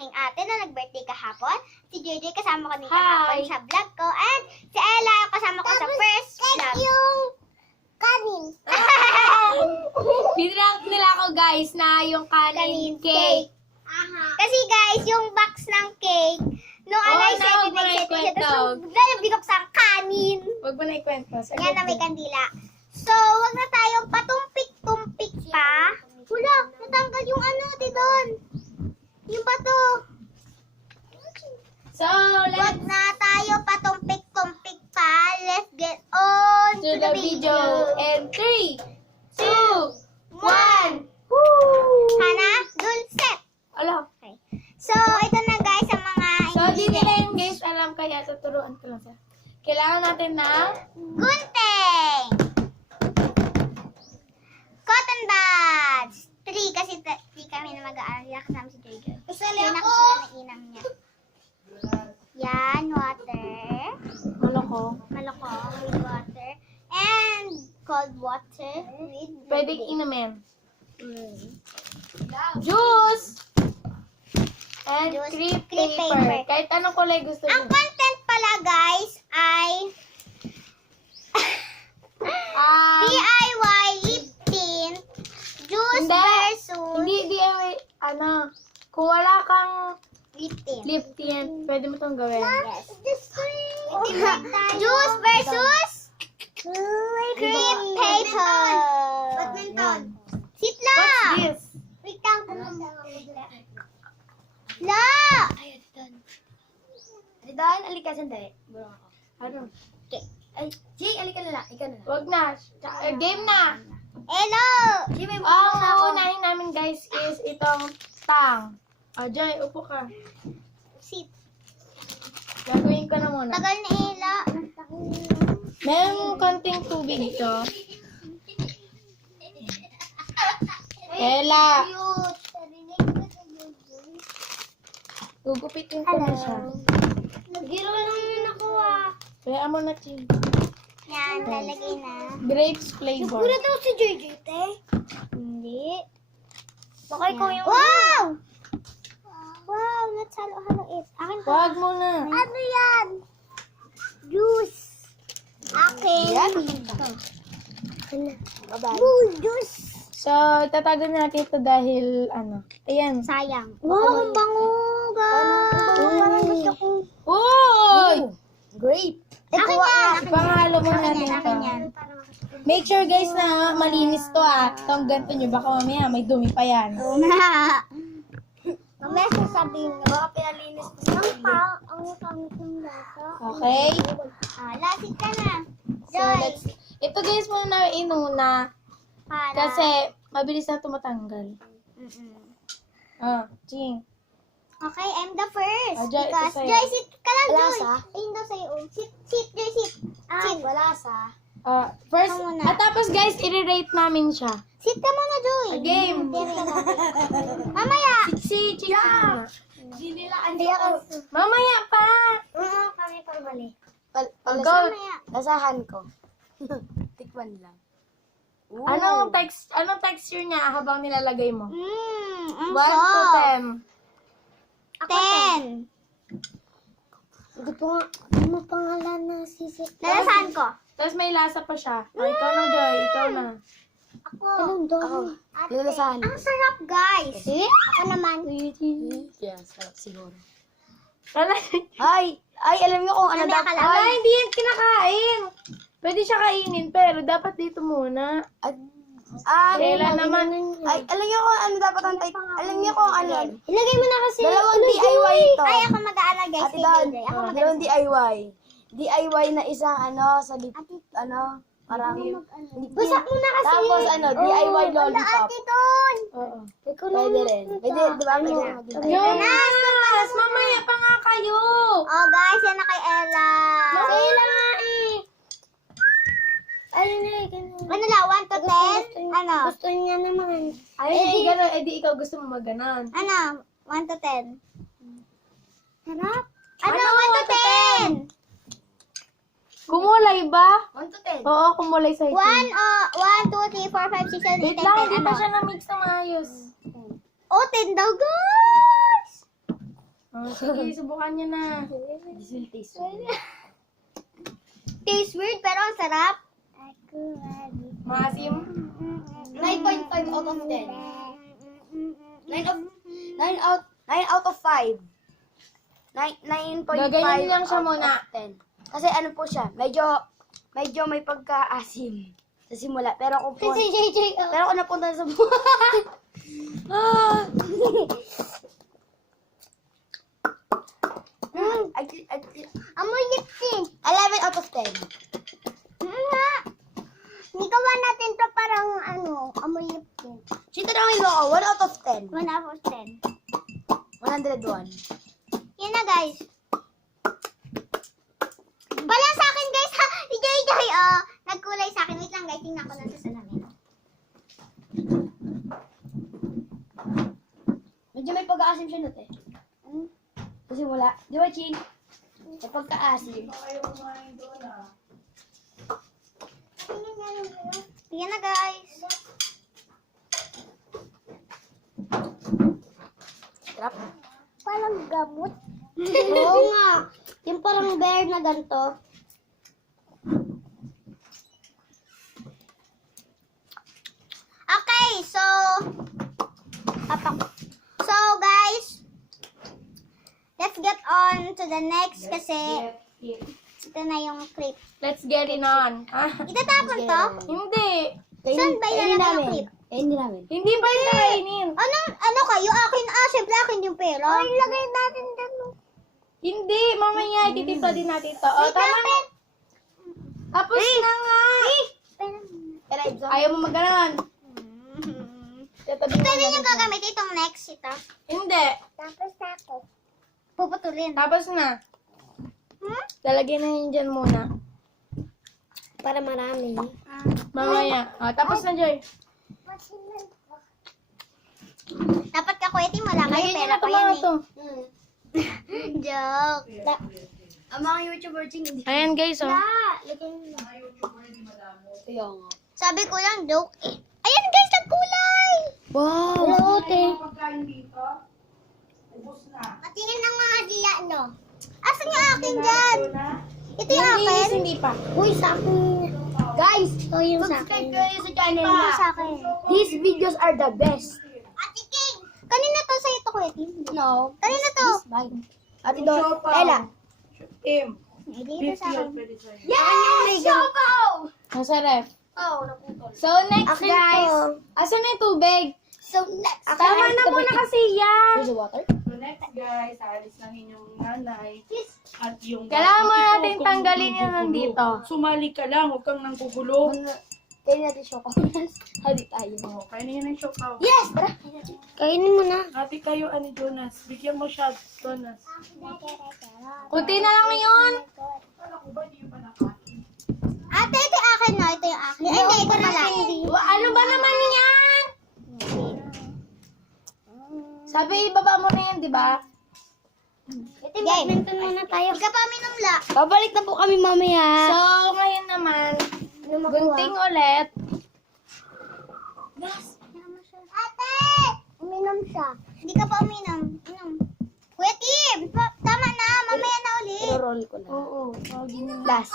aking ate na nag-birthday kahapon. Si JJ kasama ko din kahapon sa vlog ko. And si Ella yung kasama ko sa first vlog. Yung kanin. Pinrank nila ako guys na yung kanin cake. Kasi guys, yung box ng cake, nung alay huwag mo na ikwento. tapos nung binuksan kanin. Huwag mo na ikwento. Yan na may kandila. So, wag na tayong patumpik-tumpik pa. Wala, natanggal yung ano, doon. Yung bato. So, Wag let's na tayo patumpik-tumpik pa. Let's get on do the video. And 3, 2, 1. Hana, dulce. Ala. Okay. So, ito na guys ang mga So, di nila yung guys alam kaya tuturuan ko lang siya. Kailangan natin ng gunting. Cotton buds. 3 kasi 3 kami na mag-aaral kasama si Jojo. Kasali Yun ako. ang inam niya. Yan, water. Maloko with water. And cold water with Pwedeng inumin. Juice! And Juice, crepe crepe paper. paper. Kahit anong kulay gusto Ang mo. content pala guys ay DIY lip tint, juice Hindi. versus Hindi DIY, ano, kung wala kang lip tint. lip tint, pwede mo itong gawin. Yes. Juice versus crepe paper. Badminton. Sit lang. What's this? Wait lang. La! Ridon, alika sandali. Burong ako. Ano? Ay, Jay, alika na lang. Ikaw na lang. Wag na. Game na. Hello! Jay, may Ang burong na ako. uunahin namin guys is itong tang. Jay, upo ka. Sit. Gagawin ko na muna. Tagal na Ella. Merong konting tubig ito. Ella, Cute. gugupitin ko na siya. Nag-giro lang yun ako Kaya mo na, Ching. Yan, lalagay na. Grapes flavor. daw si JJ, te. Hindi. Baka ikaw yung... Wow! Wow, let's halo-halo it. Akin to. Wag mo na. Ano yan? Juice. Akin. Boo, juice. So, tatagan natin ito dahil, ano, ayan. Sayang. Wow, ang bango, guys. Parang gusto ko. Uy! Grape. Akin yan. Pangalo mo natin Akin ito. yan. Make sure guys na malinis to Itong ganito nyo, baka mamaya may dumi pa yan. Mamaya sasabihin niyo. Baka pinalinis ko sa Ang pangit ng lasa. Okay? Lasit ka na. So, ito guys muna na inuna Para. kasi mabilis na tumatanggal. Ching. Okay, I'm the first. Joy, ito Because, sa'yo. Joy, sit ka lang, Joy. Lasa? Ayun daw sa'yo. Sit, Joy, sit. Ay, wala sa. First, Ito muna. at tapos guys, i-rate namin siya. Sit ka muna, Joy. A game. Mamaya. Si Ching. Hindi nila ako. Mamaya pa. Kami pabali. Go. Mamaya. Lasahan ko. Tikman lang. Anong texture niya habang nilalagay mo? Ang 1 to 10. 10. Hindi po nga. Ano pangalan na sisip? Lalasahan ko. 10. Tapos may lasa pa siya. Ikaw na, Joy. Ikaw na. Ako. Anong dami? Ate. Lalasahan. Ang sarap, guys. Ako naman. Yeah, sarap siguro. Lalagay. Ay, alam niyo kung ano Mamaya dapat. ka lang. Ay, hindi yan kinakain. Pwede siya kainin, pero dapat dito muna. Kailan naman? Ay, alam niyo kung ano dapat ang type. Alam niyo kung ano. Ilagay mo na kasi. Dalawang DIY ito. Ay, ako mag-aaral, guys. Ate Kay Dan, JJ. Ako mag-aaral. dalawang DIY. DIY na isang ano, sa lip, ano, parang, Basa mo na kasi. tapos ano, DIY Wala, lollipop. ate doon. Oo. Pwede rin. Pwede, di ba? Pwede rin maging Yes! Mamaya pa nga kayo! Oh, guys, yan na kay Ella. Mamaya nga eh! Ano lang, 1 to 10? Ano? Gusto niya naman. Ay, gano'n. Eh, di ikaw gusto mo maganon. Ano? 1 to 10? Sarap? Ano? Ano? 1 to 10? Kumulay ba? 1 to 10. Oo, kumulay sa 1, 2, 3, 4, 5, 6, 7, 8, 9, Wait lang, 10, hindi ano? pa siya na-mix na maayos. Oh, 10 daw, guys! Oh, sige, subukan niyo na. This will taste. Taste weird, pero ang sarap. Maasim. 9.5 out of 10. 9 out of 5. 9.5 Gaganon lang siya out muna. of 10. Kasi ano po siya, medyo may pagka-asim sa simula. Pero kung po, Kasi JJ, pero kung napunta sa amoy lipstick. 11 out of 10. Nga. Hindi gawa natin to parang amoy lipstick. Sino na yung ako? 1 out of 10. 1 out of 10. 101. Yan na, guys. Wala sa akin, guys, ha? Si JJ, nagkulay sa akin. Wait lang, guys. Tingnan ko na sa salamin. Medyo may pag-aasim siya nut eh. Sa simula. Di ba, Ching? May pagka-asim. Yan na, guys. Trap. Parang gamot. Oo nga. Yung parang bear na ganito. Okay, so guys, let's get on to the next kasi ito na yung clip. Let's get it on. Ah, Itatapon to? hindi. Saan ba Kainin ilalagay yung namin. clip? Kainin namin. Hindi ba yung kainin? Ano kayo? Akin, syempre akin yung pera. Ay, lagay natin dyan. Hindi, mamaya ititimpla din natin to. O, tama. Tapos na nga. Pero ito. Ayaw mo maganon. Tatabi mo Ito din lang. yung gagamit. Itong next, ito. Hindi. Tapos ako. Puputulin. Tapos na. Lalagyan na yun dyan muna. Para marami. Mamaya. Ah, tapos na, Joy. Dapat kakuyatin mo lang. Kayo Lagyan nyo pera na ko yan ito to. Joke. Ang mga YouTuber, Ching, hindi. Ayan guys, oh. Lagyan mo. Kaya nga. Sabi ko lang, joke eh. Ayan guys, nagkulay! Wow! Lote. Patingin ng mga diya, no? Asan yung akin dyan? Ito yung Hindi, akin? hindi pa. Uy, sa akin. Guys, Ito yung sa akin. subscribe kayo sa channel Ito yung na. sa akin. These videos are the best. Ate King! Kanina to sa'yo to, Kuya Tim. No. Kanina to. Bye. Ate Don. Ella. Tim. Dito sa akin. Yes! Choco! Nasa ref. Oh, naputol. So, next Akin guys. to. Asan na yung tubig? So, next. Tama na muna kasi yan. Here's the water. So next guys, aalis lang yung nanay at yung Kailangan mo Ikaw, natin kung tanggalin yun gugulo, nandito. Sumali ka lang, huwag kang nanggugulo. Kainin natin Choco. Hadi tayo. Oh, kainin yun ng siopaw. Yes! Tara. Kainin mo na. Ate kayo, ani Jonas. Bigyan mo siya, Jonas. Kunti na lang yun. Kala ko ba, di pa nakain? Ate, ito yung akin na. Ito yung akin. Hindi, ito na lang. Ano ba naman yan? Sabi, ibaba mo na yan, di ba? Game. Muna tayo. Hindi ka pa minom la. Babalik na po kami mamaya. So, ngayon naman, gunting ulit. Ate! Uminom siya. Hindi ka pa uminom. Inom. Kuya Tim! Tama na. Mamaya na ulit. I-roll ko lang. Oo. Last.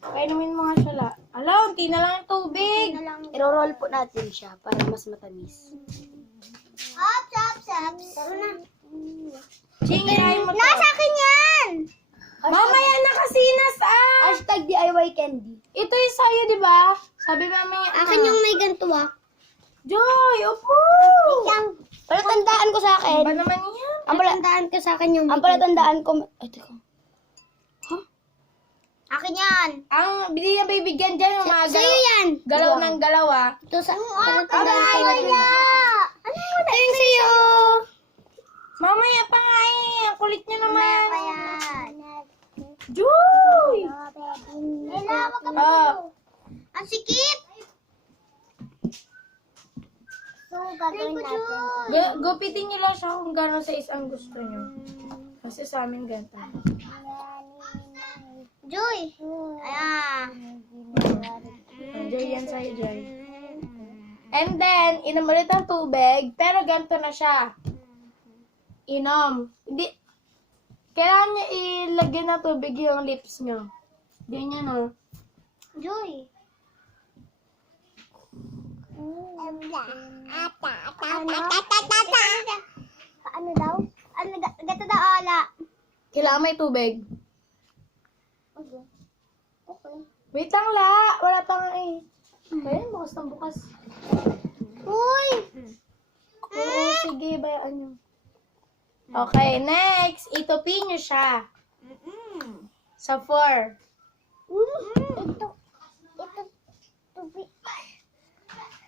Kainumin mo nga siya la. Ala, unti na lang yung tubig. Na lang. I-roll po natin siya para mas matamis. Hop, chop, chops. Tara na. Chingirahin mo to. Nasa akin yan! Mamaya na kasi nasaan. Hashtag DIY candy. Ito yung sa'yo, di ba? Sabi mamaya na. Akin yung may ganito ah. Joy, upo. Pero tandaan ko sa akin. Ba naman yan? Ang pala, Tandaan ko sa akin yung ang pala tandaan ko. Ay, teka. Akin yan. Ang bili na bibigyan dyan, yung mga Sa'yo yan. galaw ng galaw ah. Ito sa... Tandaan ko yan. Ano yun? Ito yung sa'yo. Mamaya pa nga eh. Ang kulit nyo naman. Ayan. Joy! Ella, wag ka Ah. Ang sikip. So, gagawin natin. Gupitin nyo lang siya kung gano'n sa isang gusto nyo. Kasi sa amin ganito. Joy. Ayan. Joy yan sa'yo, Joy. And then, inom ulit ang tubig, pero ganito na siya. Inom. Hindi, Kailangan niya ilagyan na tubig yung lips niyo. Ganyan, oh. Joy. Ano daw? Ano gato daw ala? Kailangan may tubig. Okay. Okay. Wait lang, La. Wala pa nga eh. Ayun, bukas ng bukas. Uy! Oo, sige, bayaan niyo. Okay, next. Itupin niyo siya. Sa 4. Ito. Tubi.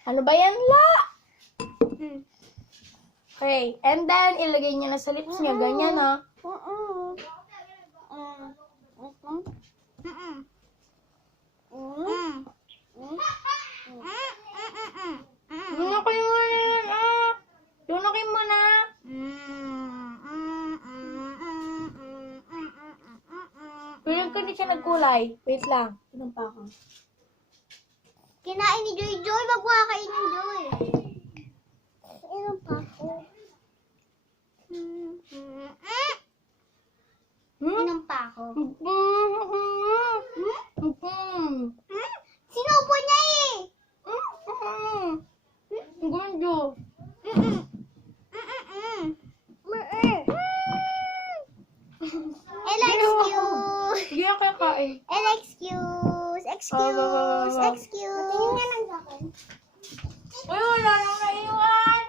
Ano ba yan, La? Okay, and then, ilagay niyo na sa lips niyo. Ganyan, oh. Lunukin mo na yan, ah. Lunukin mo na. Piling ko hindi siya nagkulay. Wait lang. Inom pa ako. Kinain ni Joy Joy. Wag mo kakainin, Joy. Inom pa ako. Inom pa ako. Sinubo niya eh. Gundo. Ella, excuse. Hindi ako kakain. Ella, excuse. Excuse. Excuse. Tingin nga lang sa akin. Uy, wala nang naiwan.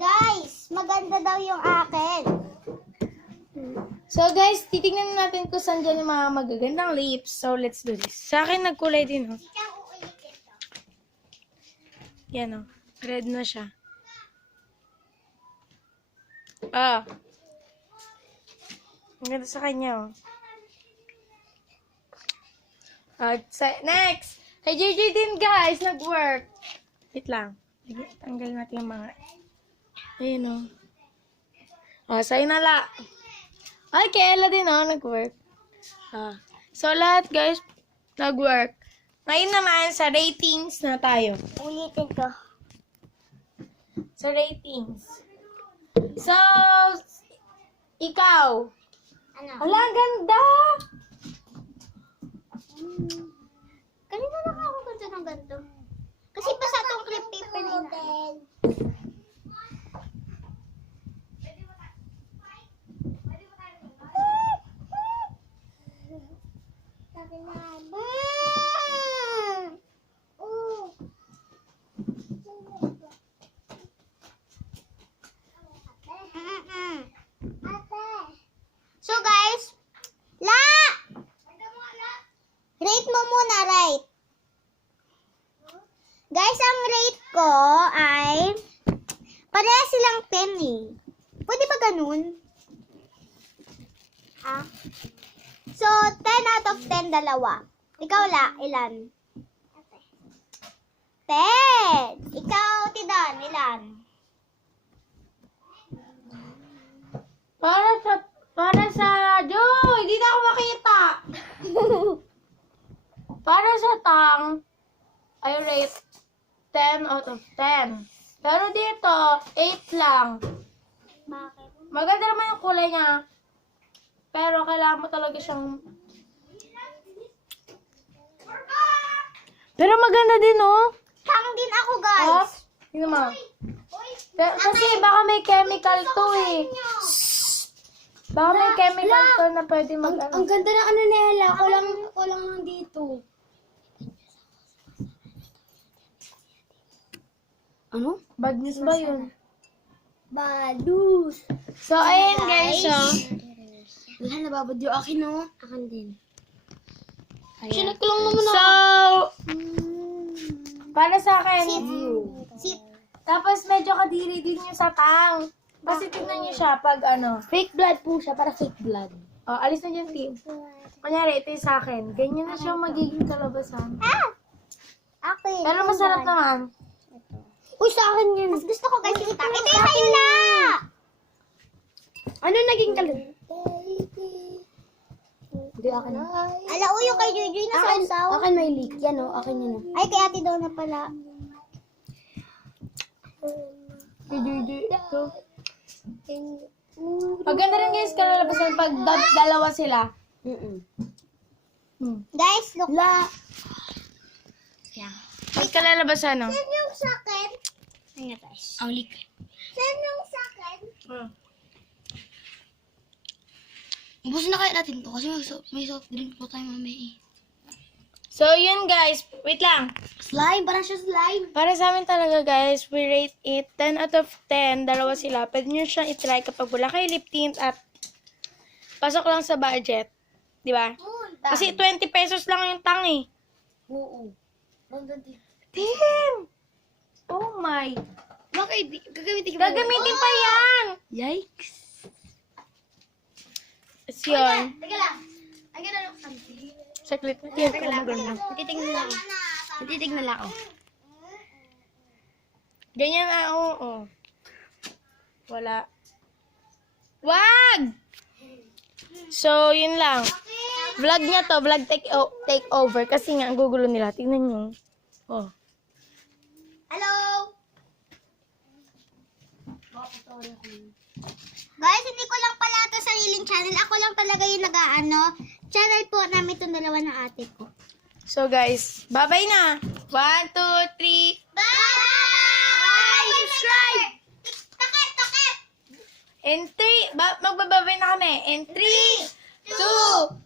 Guys, maganda daw yung akin. So guys, titingnan natin kung saan dyan yung mga magagandang lips. So let's do this. Sa akin nagkulay din, oh. Yan, oh. Red na siya. Ah. Ang ganda sa kanya, oh. Next! Kay JJ din, guys, nag-work. Wait lang. Tanggal natin yung mga... Ayun, oh. Oh, sa'yo na la. Ay, kay Ella din, oh, nag-work. So, lahat, guys, nag-work. Ngayon naman, sa ratings na tayo. Ulitin ko. Sa ratings. So, ikaw. Ano? Wala, ang ganda! Kanina na ako ganito ng ganito. Kasi pa sa itong clip paper na yun. So guys, rate mo muna, rate. Guys, ang rate ko ay pareha silang 10 eh. Pwede ba ganun? Ha? So, 10 out of 10 dalawa. Ikaw ilan? 10! Ikaw, Tidan, ilan? Para sa Joy, hindi na ako makita. Para sa tang, I rate 10 out of 10. Pero dito, 8 lang. Bakit? Maganda naman yung kulay niya. Pero kailangan mo talaga siyang... Pero maganda din, oh. Tang din ako, Oh, guys. yun naman. Kasi baka may chemical to, eh. Baka may chemical to na pwede mag-ano. Ang ganda ng ano ni Ella. Kulang lang dito. Ano? Bad news ba yun? Balus. So, ayun guys, so. Wala, nababad yung akin, no? Akin din. Chinek lang naman ako. So, para sa akin, Sit. tapos medyo kadiri din yung sa tang. Kasi tignan niyo siya pag ano. Fake blood po siya, para fake blood. Oh, alis na dyan, team. Kunyari, ito yung sa akin. Ganyan na siya magiging kalabasan. Akin. Pero masarap naman. Uy, sa akin yan. Mas gusto ko guys yung tang. Ito yung sa'yo na! Ano naging kalan? Hindi, akin. Ala, uyo kay Joy na Akin, sausaw. akin may leak. Yan, oh. Akin yan, oh. Ay, kay ate daw na pala. Hindi. Ito. Maganda rin guys, kalalabasan pag dalawa sila. Guys, look. Pag kalalabasan, no? Saan yung sakin? Ayan guys. Aulik. Saan yung sakin? Ubusin na kaya natin to kasi may soft drink po tayo mamaya eh. So, yun guys. Wait lang. Slime, parang siya slime. Para sa amin talaga guys, we rate it 10 out of 10. Dalawa sila. Pwede nyo siyang itry kapag wala kayo lip tint at pasok lang sa budget. Di ba? Kasi 20 pesos lang yung tang eh. Oo. Damn! Oh my. Bakit? Gagamitin ko ba? Gagamitin pa yan! Yikes. Tapos yun. Teka lang. Ay, gano'n ako something. Saglit na. Yan, maganda. Natitignan lang ako. Natitignan lang ako. Ganyan na, oo. Wala. Wag! So, yun lang. Vlog niya to. Vlog take over. Kasi nga, ang gugulo nila. Tingnan nyo. Oh. Hello! Guys, hindi ko lang pala ito sariling channel. Ako lang talaga yung channel po namin itong dalawa ng ate ko. So, guys. Bye-bye na. 1, 2, 3. Bye! Subscribe! Takip! And 3. Magbababay na kami. And 3, 2,